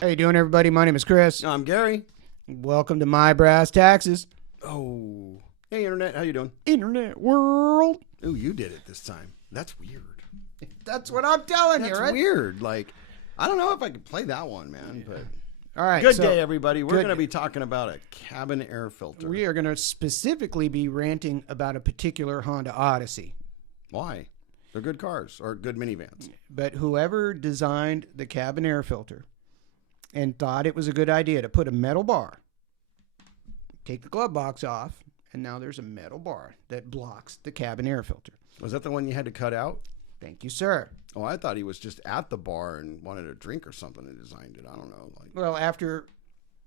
How you doing, everybody? My name is Chris. I'm Gary. Welcome to My Brass Taxes. Oh. Hey, Internet. How you doing? Internet world. Oh, you did it this time. That's weird. That's what I'm telling you, That's right? weird. Like, I don't know if I could play that one, man. But All right. good so day, everybody. We're good- going to be talking about a cabin air filter. We are going to specifically be ranting about a particular Honda Odyssey. Why? They're good cars or good minivans. But whoever designed the cabin air filter and thought it was a good idea to put a metal bar, take the glove box off, and now there's a metal bar that blocks the cabin air filter. Was that the one you had to cut out? Thank you, sir. Oh, I thought he was just at the bar and wanted a drink or something and designed it. I don't know. Like, Well, after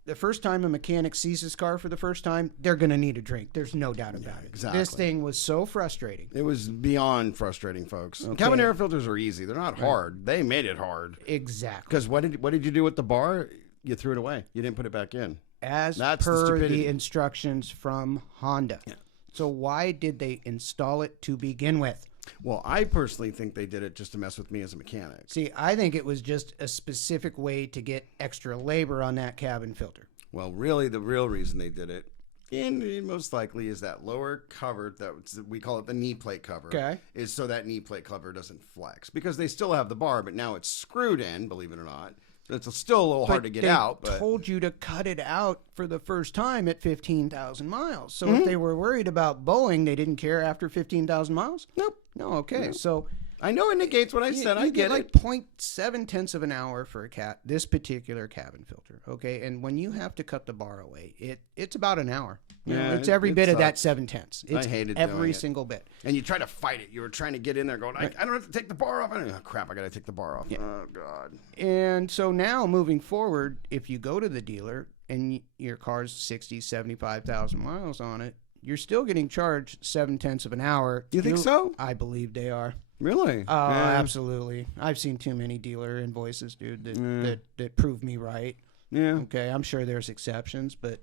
the first time a mechanic sees his car for the first time, they're going to need a drink. There's no doubt about it. exactly. This thing was so frustrating. it was beyond frustrating, folks. Okay. Cabin air filters are easy. They're not hard. They made it hard. Exactly. Because what did you do with the bar? You threw it away. You didn't put it back in. As That's the per stupidity. the instructions from Honda. Yeah. So why did they install it to begin with? Well, I personally think they did it just to mess with me as a mechanic. See, I think it was just a specific way to get extra labor on that cabin filter. Well, really, the real reason they did it, and most likely, is that lower cover that we call it the knee plate cover. Okay. Is so that knee plate cover doesn't flex because they still have the bar, but now it's screwed in. Believe it or not, it's still a little hard to get they out. But told you to cut it out for the first time at 15,000 miles. So if they were worried about Boeing, they didn't care after 15,000 miles? nope. No, okay. No. So I know it negates what I said. I get like it. 0.7 tenths of an hour for this particular cabin filter. Okay, and when you have to cut the bar away, it's about an hour. You know, Yeah, it's every it bit of that sucks. 7 tenths. It's hated doing every it. single bit. And you try to fight it. You were trying to get in there, going, I don't have to take the bar off. Oh crap! I got to take the bar off. Oh god. And so now moving forward, if you go to the dealer and your car's 60, 75,000 miles on it, you're still getting charged 7 tenths of an hour. You think so? I believe they are. Really? Oh, Yeah. absolutely. I've seen too many dealer invoices, dude, that prove me right. Yeah. Okay, I'm sure there's exceptions, but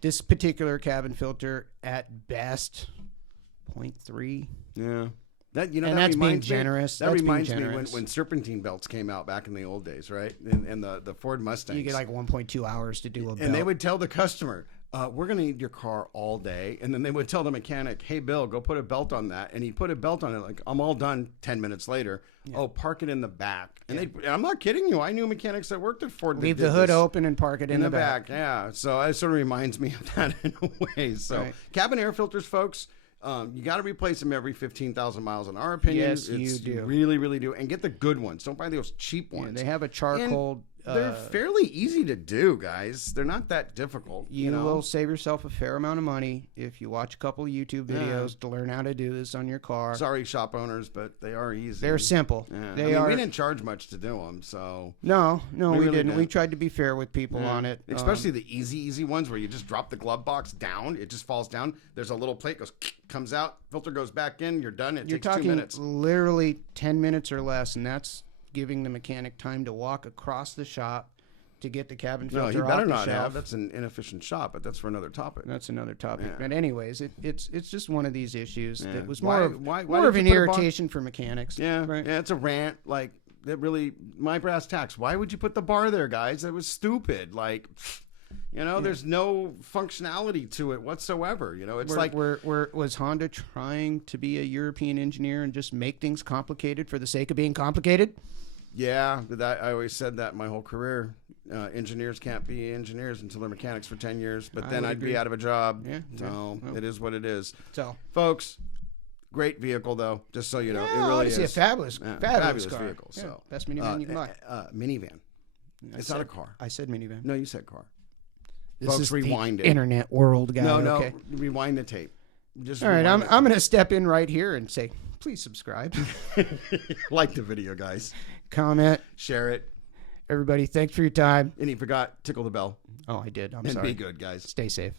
this particular cabin filter, at best, 0.3. Yeah. That And that that's being reminds me- generous. That That's being reminds me generous. when serpentine belts came out back in the old days, right? And the Ford Mustangs. You get like 1.2 hours to do a belt. and they would tell the customer, we're going to need your car all day. And then they would tell the mechanic, hey, Bill, go put a belt on that. And he'd put a belt on it. Like, I'm all done 10 minutes later. Oh, park it in the back. And I'm not kidding you. I knew mechanics that worked at Ford. that Leave did the hood this. open and park it in the back. Yeah. So it sort of reminds me of that in a way. So Right. cabin air filters, folks, you got to replace them every 15,000 miles. In our opinion, Yes, you do. Really, really do. And get the good ones. Don't buy those cheap Yeah, ones. they have a charcoal. They're fairly easy to do, guys. They're not that difficult. You know? will save yourself a fair amount of money if you watch a couple of YouTube videos to learn how to do this on your car. Sorry, shop owners, but they are easy. They're simple. Yeah. They I mean, are. we didn't charge much to do them, so No, we really didn't. didn't. We tried to be fair with people on it. Especially the easy ones where you just drop the glove box down, it just falls down. There's a little plate goes comes out, filter goes back in, you're done. It You're takes 2 talking minutes. literally 10 minutes or less, and that's giving the mechanic time to walk across the shop to get the cabin No, filter he off better the not shelf. have. That's an inefficient shop, but that's for another topic. That's another topic. Yeah. But anyways, it's just one of these issues Yeah. that was Why- more of, why more of did an you put a bar- irritation for mechanics. Yeah, Right. yeah, it's a rant. Like that really, my brass tacks. Why would you put the bar there, guys? That was stupid. Like, there's no functionality to it whatsoever. It's like Was Honda trying to be a European engineer and just make things complicated for the sake of being complicated? Yeah, I always said that my whole career. Engineers can't be engineers until they're mechanics for 10 years, but then would I'd agree. be out of a job. Yeah, So yeah. it is what it is. So, Folks, great vehicle, though, just so you know. yeah, it really Odyssey, is. a fabulous Yeah, fabulous car. vehicle. Yeah, So best minivan you can buy. Minivan. It's not a car. I said minivan. No, you said car. This Folks, is rewind the it. internet world guy. No, okay? rewind the tape. Just All right, I'm rewind going to step in right here and say, please subscribe, it. Like the video, guys. comment. Share it. Everybody, thanks for your time. And he forgot, tickle the bell. Oh, I did. I'm And sorry. be good, guys. Stay safe.